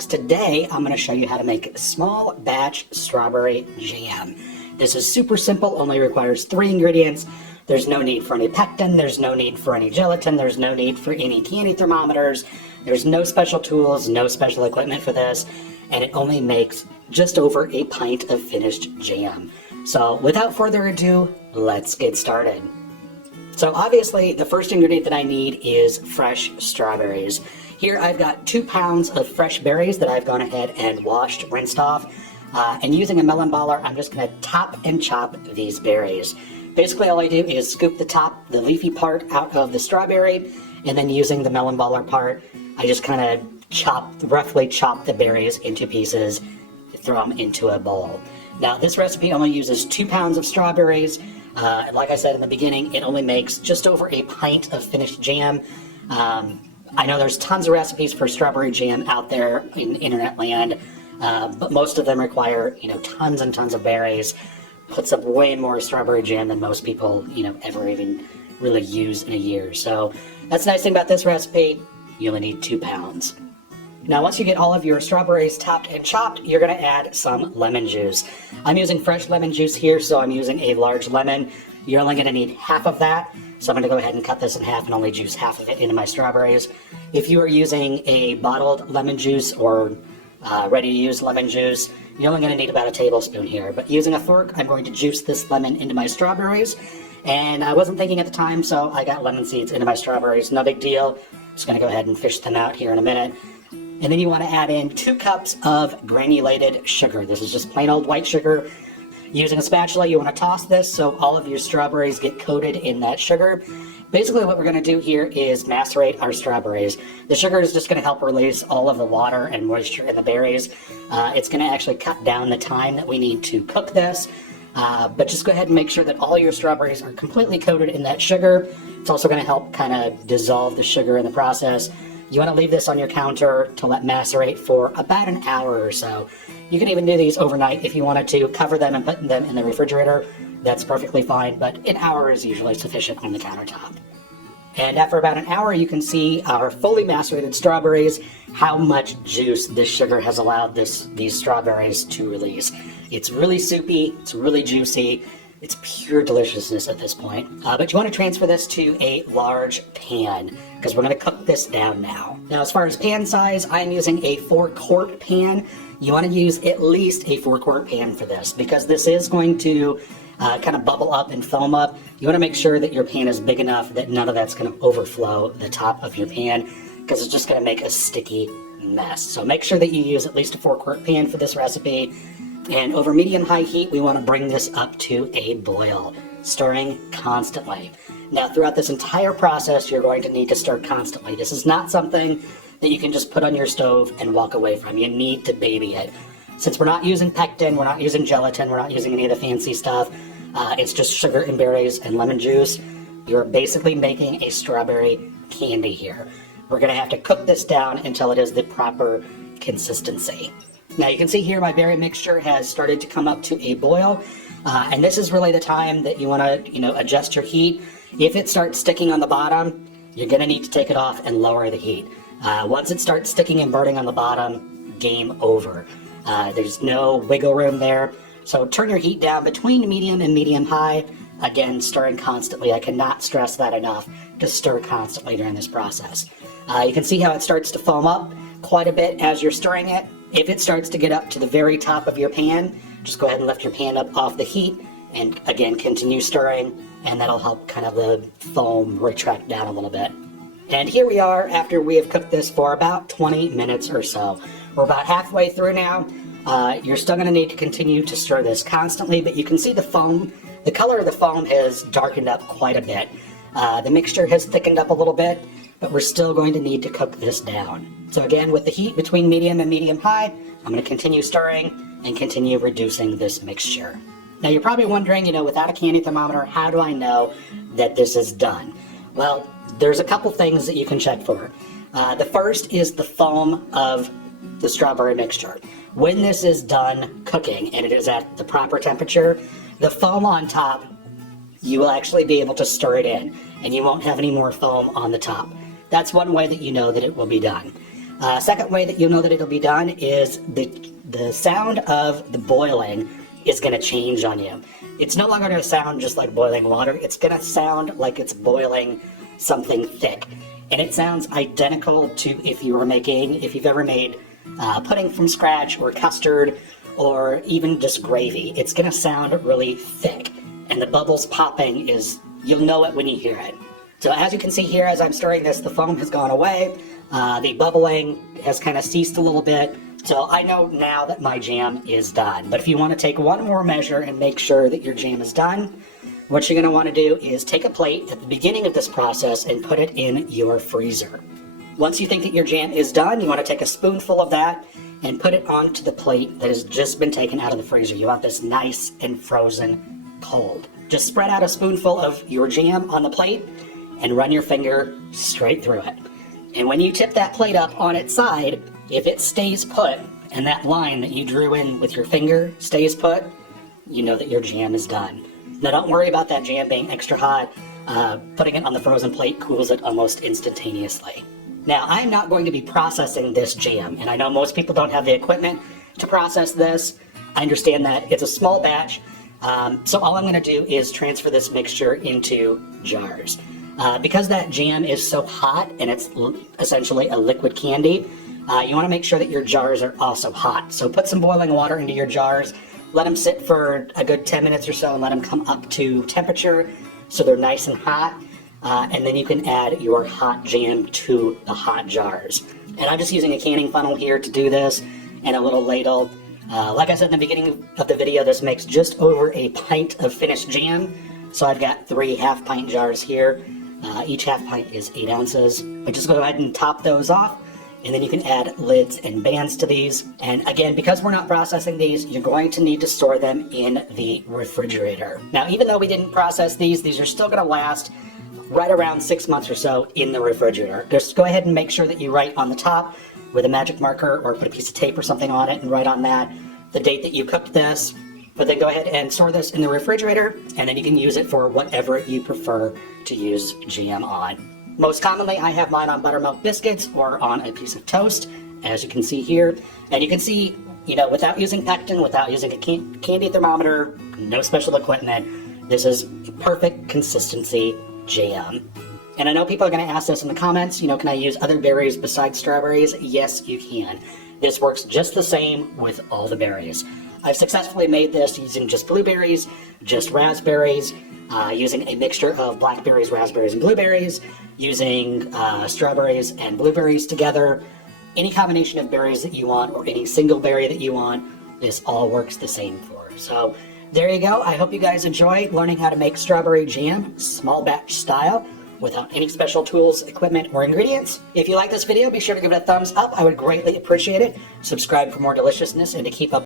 Snacks. Today I'm going to show you how to make small batch strawberry jam. This is super simple, only requires 3 ingredients. There's no need for any pectin, there's no need for any gelatin, there's no need for any candy thermometers, there's no special tools, no special equipment for this, and it only makes just over a pint of finished jam. So without further ado, let's get started. So obviously the first ingredient that I need is fresh strawberries. Here I've got 2 pounds of fresh berries that I've gone ahead and washed, rinsed off, and using a melon baller, I'm just going to top and chop these berries. Basically all I do is scoop the top, the leafy part out of the strawberry, and then using the melon baller part, I just kind of roughly chop the berries into pieces, throw them into a bowl. Now this recipe only uses 2 pounds of strawberries. Like I said in the beginning, it only makes just over a pint of finished jam. I know there's tons of recipes for strawberry jam out there in internet land, but most of them require, tons and tons of berries. Puts up way more strawberry jam than most people, ever even really use in a year. So that's the nice thing about this recipe. You only need 2 pounds. Now once you get all of your strawberries topped and chopped, you're going to add some lemon juice. I'm using fresh lemon juice here, so I'm using a large lemon. You're only going to need half of that, so I'm going to go ahead and cut this in half and only juice half of it into my strawberries. If you are using a bottled lemon juice or ready-to-use lemon juice, you're only going to need about a tablespoon here. But using a fork, I'm going to juice this lemon into my strawberries. And I wasn't thinking at the time, so I got lemon seeds into my strawberries. No big deal. Just going to go ahead and fish them out here in a minute. And then you want to add in 2 cups of granulated sugar. This is just plain old white sugar. Using a spatula, you want to toss this so all of your strawberries get coated in that sugar. Basically what we're going to do here is macerate our strawberries. The sugar is just going to help release all of the water and moisture in the berries. It's going to actually cut down the time that we need to cook this. But just go ahead and make sure that all your strawberries are completely coated in that sugar. It's also going to help kind of dissolve the sugar in the process. You want to leave this on your counter to let macerate for about an hour or so. You can even do these overnight if you wanted to. Cover them and put them in the refrigerator. That's perfectly fine, but an hour is usually sufficient on the countertop. And after about an hour, you can see our fully macerated strawberries, how much juice this sugar has allowed these strawberries to release. It's really soupy, it's really juicy, it's pure deliciousness at this point. But you want to transfer this to a large pan, because we're going to cook this down now. Now as far as pan size, I'm using a 4-quart pan. You want to use at least a 4-quart pan for this, because this is going to kind of bubble up and foam up. You want to make sure that your pan is big enough that none of that's going to overflow the top of your pan, because it's just going to make a sticky mess. So make sure that you use at least a 4-quart pan for this recipe. And over medium-high heat, we want to bring this up to a boil, stirring constantly. Now throughout this entire process, you're going to need to stir constantly. This is not something that you can just put on your stove and walk away from. You need to baby it. Since we're not using pectin, we're not using gelatin, we're not using any of the fancy stuff, it's just sugar and berries and lemon juice. You're basically making a strawberry candy here. We're going to have to cook this down until it is the proper consistency. Now you can see here my berry mixture has started to come up to a boil, and this is really the time that you want to adjust your heat. If it starts sticking on the bottom, you're going to need to take it off and lower the heat. Once it starts sticking and burning on the bottom, game over. There's no wiggle room there. So turn your heat down between medium and medium-high. Again, stirring constantly. I cannot stress that enough, to stir constantly during this process. You can see how it starts to foam up quite a bit as you're stirring it. If it starts to get up to the very top of your pan, just go ahead and lift your pan up off the heat and again continue stirring, and that'll help kind of the foam retract down a little bit. And here we are after we have cooked this for about 20 minutes or so. We're about halfway through now. You're still going to need to continue to stir this constantly, but you can see the foam, the color of the foam has darkened up quite a bit. The mixture has thickened up a little bit, but we're still going to need to cook this down. So again, with the heat between medium and medium-high, I'm going to continue stirring and continue reducing this mixture. Now you're probably wondering, without a candy thermometer, how do I know that this is done? Well, there's a couple things that you can check for. The first is the foam of the strawberry mixture. When this is done cooking and it is at the proper temperature, the foam on top, you will actually be able to stir it in and you won't have any more foam on the top. That's one way that you know that it will be done. Second way that you'll know that it'll be done is the sound of the boiling is going to change on you. It's no longer going to sound just like boiling water. It's going to sound like it's boiling something thick. And it sounds identical to if you've ever made pudding from scratch, or custard, or even just gravy. It's going to sound really thick. And the bubbles popping you'll know it when you hear it. So as you can see here, as I'm stirring this, the foam has gone away. The bubbling has kind of ceased a little bit. So I know now that my jam is done. But if you want to take one more measure and make sure that your jam is done, what you're going to want to do is take a plate at the beginning of this process and put it in your freezer. Once you think that your jam is done, you want to take a spoonful of that and put it onto the plate that has just been taken out of the freezer. You want this nice and frozen cold. Just spread out a spoonful of your jam on the plate and run your finger straight through it. And when you tip that plate up on its side, if it stays put and that line that you drew in with your finger stays put, you know that your jam is done. Now don't worry about that jam being extra hot. Putting it on the frozen plate cools it almost instantaneously. Now I'm not going to be processing this jam, and I know most people don't have the equipment to process this. I understand that it's a small batch, so all I'm going to do is transfer this mixture into jars. Because that jam is so hot and it's essentially a liquid candy, you want to make sure that your jars are also hot. So put some boiling water into your jars, let them sit for a good 10 minutes or so and let them come up to temperature so they're nice and hot. And then you can add your hot jam to the hot jars. And I'm just using a canning funnel here to do this and a little ladle. Like I said in the beginning of the video, this makes just over a pint of finished jam. So I've got 3 half-pint jars here. Each half pint is 8 ounces. But just go ahead and top those off, and then you can add lids and bands to these. And again, because we're not processing these, you're going to need to store them in the refrigerator. Now, even though we didn't process these are still going to last right around 6 months or so in the refrigerator. Just go ahead and make sure that you write on the top with a magic marker or put a piece of tape or something on it and write on that the date that you cooked this. But then go ahead and store this in the refrigerator, and then you can use it for whatever you prefer to use jam on. Most commonly, I have mine on buttermilk biscuits or on a piece of toast, as you can see here. And you can see, without using pectin, without using a candy thermometer, no special equipment, this is perfect consistency jam. And I know people are going to ask this in the comments, can I use other berries besides strawberries? Yes, you can. This works just the same with all the berries. I've successfully made this using just blueberries, just raspberries, using a mixture of blackberries, raspberries, and blueberries, using strawberries and blueberries together. Any combination of berries that you want, or any single berry that you want, this all works the same for. So there you go. I hope you guys enjoy learning how to make strawberry jam, small batch style, without any special tools, equipment, or ingredients. If you like this video, be sure to give it a thumbs up. I would greatly appreciate it. Subscribe for more deliciousness and to keep up